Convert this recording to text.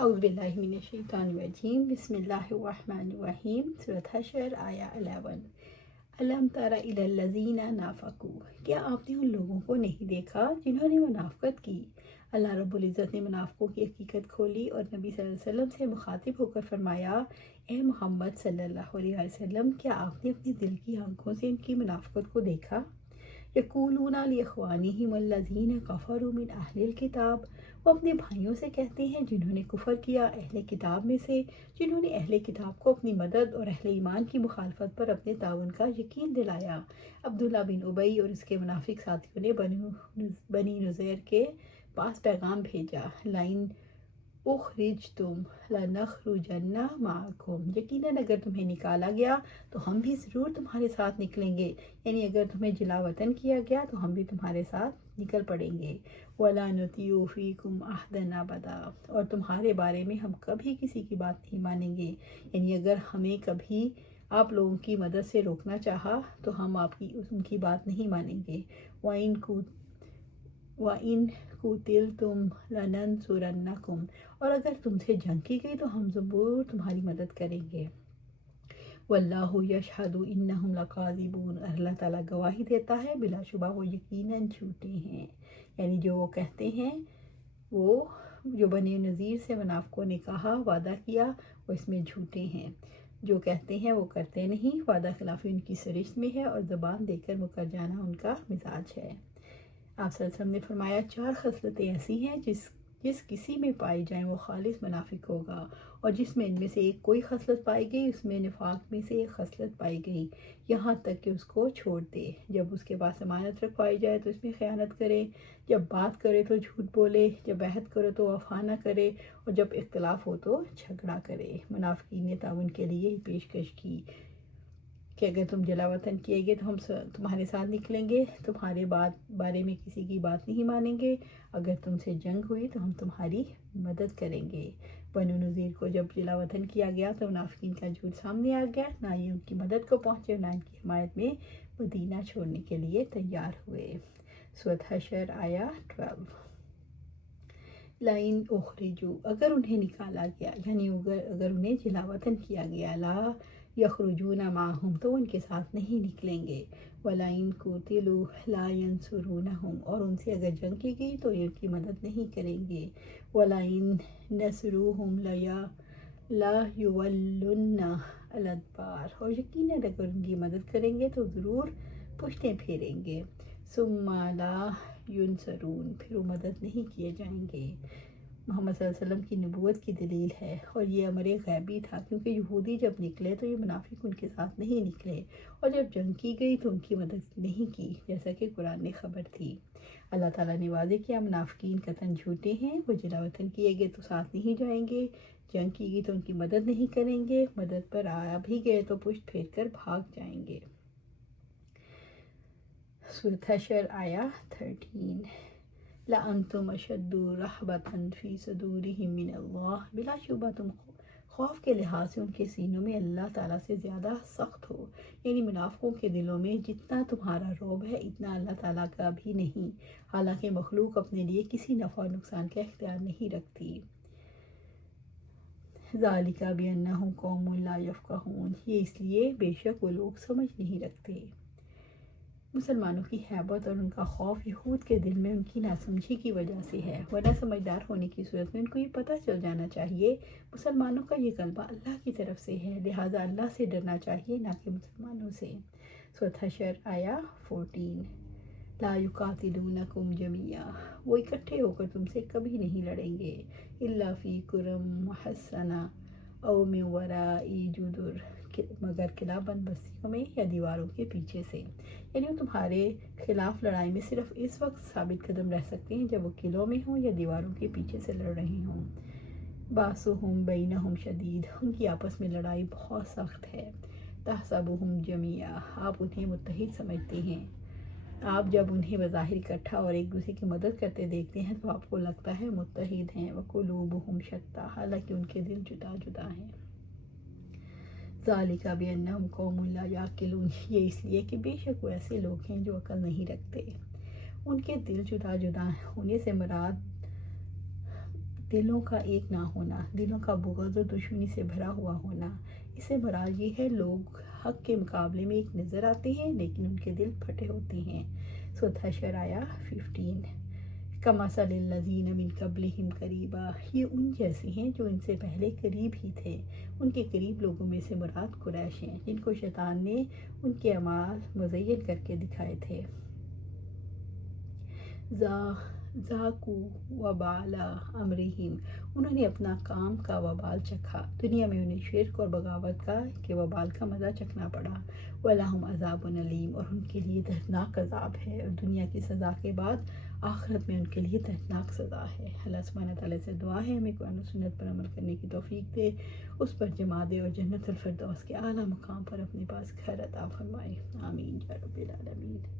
اعوذ باللہ من الشیطان الرجیم بسم اللہ الرحمن الرحیم سورۃ حشر آیہ 11 الم تر الی الذین نافقوا، کیا آپ نے ان لوگوں کو نہیں دیکھا جنہوں نے منافقت کی؟ اللہ رب العزت نے منافقوں کی حقیقت کھولی اور نبی صلی اللہ علیہ وسلم سے مخاطب ہو کر فرمایا، اے محمد صلی اللہ علیہ وسلم، کیا آپ نے اپنے دل کی آنکھوں سے ان کی منافقت کو دیکھا؟ یقولون لاخوانہم الذین کفروا من اہل الکتاب، وہ اپنے بھائیوں سے کہتے ہیں جنہوں نے کفر کیا اہل کتاب میں سے، جنہوں نے اہل کتاب کو اپنی مدد اور اہل ایمان کی مخالفت پر اپنے تعاون کا یقین دلایا۔ عبداللہ بن ابی اور اس کے منافق ساتھیوں نے بنی نذیر کے پاس پیغام بھیجا، لئن اخرجتم لنخرجن معکم، یقیناً اگر تمہیں نکالا گیا تو ہم بھی ضرور تمہارے ساتھ نکلیں گے، یعنی اگر تمہیں جلا وطن کیا گیا تو ہم بھی تمہارے ساتھ نکل پڑیں گے۔ وَلَا نُطِيعُ فِيكُمْ أَحَدًا أَبَدًا، اور تمہارے بارے میں ہم کبھی کسی کی بات نہیں مانیں گے، یعنی اگر ہمیں کبھی آپ لوگوں کی مدد سے روکنا چاہا تو ہم ان کی بات نہیں مانیں گے۔ وَإِن قُتِلْتُمْ لَنَنصُرَنَّكُمْ، اور اگر تم سے جنگ کی گئی تو ہم ضرور تمہاری مدد کریں گے۔ واللہ یشہد انہم لکاذبون، اللہ تعالیٰ گواہی دیتا ہے بلا شبہ وہ یقیناً جھوٹے ہیں، یعنی جو وہ کہتے ہیں، وہ جو بنی نذیر سے منافقوں نے کہا وعدہ کیا وہ اس میں جھوٹے ہیں، جو کہتے ہیں وہ کرتے نہیں، وعدہ خلافی ان کی سرشت میں ہے اور زبان دے کر مکر جانا ان کا مزاج ہے۔ آپ صلی اللہ علیہ وسلم نے فرمایا، 4 خصلتیں ایسی ہیں جس کسی میں پائی جائیں وہ خالص منافق ہوگا، اور جس میں ان میں سے ایک کوئی خصلت پائی گئی اس میں نفاق میں سے ایک خصلت پائی گئی، یہاں تک کہ اس کو چھوڑ دے۔ جب اس کے پاس امانت رکھوائی جائے تو اس میں خیانت کرے، جب بات کرے تو جھوٹ بولے، جب عہد کرے تو وفا نہ کرے، اور جب اختلاف ہو تو جھگڑا کرے۔ منافقین نے تعاون کے لیے پیشکش کی کہ اگر تم جلا وطن کیے گے تو ہم تمہارے ساتھ نکلیں گے، تمہارے بارے میں کسی کی بات نہیں مانیں گے، اگر تم سے جنگ ہوئی تو ہم تمہاری مدد کریں گے۔ بنو نذیر کو جب جلا وطن کیا گیا تو منافقین کا جھوٹ سامنے آ گیا، نہ یہ ان کی مدد کو پہنچے نہ ان کی حمایت میں مدینہ چھوڑنے کے لیے تیار ہوئے۔ سورۃ حشر آیہ 12۔ لئن اخرجوا، اگر انہیں نکالا گیا، یعنی اگر انہیں جلا وطن کیا گیا، لا یخرجون معہم، تو ان کے ساتھ نہیں نکلیں گے، ولئن قُتِلُوا لا ینصرونہم، اور ان سے اگر جنگ کی گئی تو یہ ان کی مدد نہیں کریں گے، ولئن نصروہم لا یولن الادبار، اور یقیناً اگر ان کی مدد کریں گے تو ضرور پشتیں پھیریں گے، ثم لا ینصرون، پھر وہ مدد نہیں کیے جائیں گے۔ محمد صلی اللہ علیہ وسلم کی نبوت کی دلیل ہے، اور یہ امر غیبی تھا کیونکہ یہودی جب نکلے تو یہ منافق ان کے ساتھ نہیں نکلے، اور جب جنگ کی گئی تو ان کی مدد نہیں کی، جیسا کہ قرآن نے خبر تھی۔ اللہ تعالیٰ نے واضح کیا منافقین قطعاً جھوٹے ہیں، وہ جلا وطن کیے گئے تو ساتھ نہیں جائیں گے، جنگ کی گئی تو ان کی مدد نہیں کریں گے، مدد پر آ بھی گئے تو پشت پھیر کر بھاگ جائیں گے۔ سورۃ حشر آیہ 13۔ لَأَنْتُمْ أَشَدُّ رَهْبَةً فِي صُدُورِهِمْ مِنَ اللَّهِ، بلا شبہ تم خوف کے لحاظ سے ان کے سینوں میں اللہ تعالیٰ سے زیادہ سخت ہو، یعنی منافقوں کے دلوں میں جتنا تمہارا رعب ہے اتنا اللہ تعالیٰ کا بھی نہیں، حالانکہ مخلوق اپنے لیے کسی نفع و نقصان کا اختیار نہیں رکھتی۔ ذَلِكَ بِأَنَّهُمْ قَوْمٌ لَا يَفْقَهُونَ، یہ اس لیے بے شک وہ لوگ سمجھ نہیں رکھتے۔ مسلمانوں کی ہیبت اور ان کا خوف یہود کے دل میں ان کی ناسمجھی کی وجہ سے ہے، ورنہ سمجھدار ہونے کی صورت میں ان کو یہ پتہ چل جانا چاہیے مسلمانوں کا یہ غلبہ اللہ کی طرف سے ہے، لہٰذا اللہ سے ڈرنا چاہیے نہ کہ مسلمانوں سے۔ سورۃ حشر آیہ 14۔ لا یقاتلونکم جمیعا، وہ اکٹھے ہو کر تم سے کبھی نہیں لڑیں گے، الا فی قری محصنہ او من وراء جدر، مگر قلعہ بند بستیوں میں یا دیواروں کے پیچھے سے، یعنی وہ تمہارے خلاف لڑائی میں صرف اس وقت ثابت قدم رہ سکتے ہیں جب وہ قلعوں میں ہوں یا دیواروں کے پیچھے سے لڑ رہے ہوں۔ باسہم بینہم شدید، ان کی آپس میں لڑائی بہت سخت ہے۔ تحسبہم جمیعا، آپ انہیں متحد سمجھتے ہیں، آپ جب انہیں بظاہر اکٹھا اور ایک دوسرے کی مدد کرتے دیکھتے ہیں تو آپ کو لگتا ہے متحد ہیں، وقلوبہم شتیٰ، حالانکہ ان کے دل جدا جدا ہیں۔ ذَلِكَ بِأَنَّهُمْ قَوْمٌ لَا يَعْقِلُونَ، یہ اس لیے کہ بے شک وہ ایسے لوگ ہیں جو عقل نہیں رکھتے۔ ان کے دل جدا جدا ہونے سے مراد دلوں کا ایک نہ ہونا، دلوں کا بغض و دشمنی سے بھرا ہوا ہونا، اسے مراد یہ ہے لوگ حق کے مقابلے میں ایک نظر آتے ہیں لیکن ان کے دل پھٹے ہوتے ہیں۔ سورۃ حشر آیا 15۔ کمثل الذین من قبلہم قریبا، یہ ان جیسے ہیں جو ان سے پہلے قریب ہی تھے۔ ان کے قریب لوگوں میں سے مراد قریش ہیں جن کو شیطان نے ان کے اعمال مزین کر کے دکھائے تھے۔ ذاقوا وبال امرہم، انہوں نے اپنا کام کا وبال چکھا، دنیا میں انہیں شرک اور بغاوت کا کہ وبال کا مزہ چکھنا پڑا۔ وَلَهُمْ عَذَابٌ أَلِيمٌ، اور ان کے لیے دردناک عذاب ہے، اور دنیا کی سزا کے بعد آخرت میں ان کے لیے دردناک سزا ہے۔ اللہ سبحانہ تعالیٰ سے دعا ہے ہمیں قرآن و سنت پر عمل کرنے کی توفیق دے، اس پر جما دے اور جنت الفردوس کے اعلیٰ مقام پر اپنے پاس گھر عطا فرمائے، آمین یا رب العالمین۔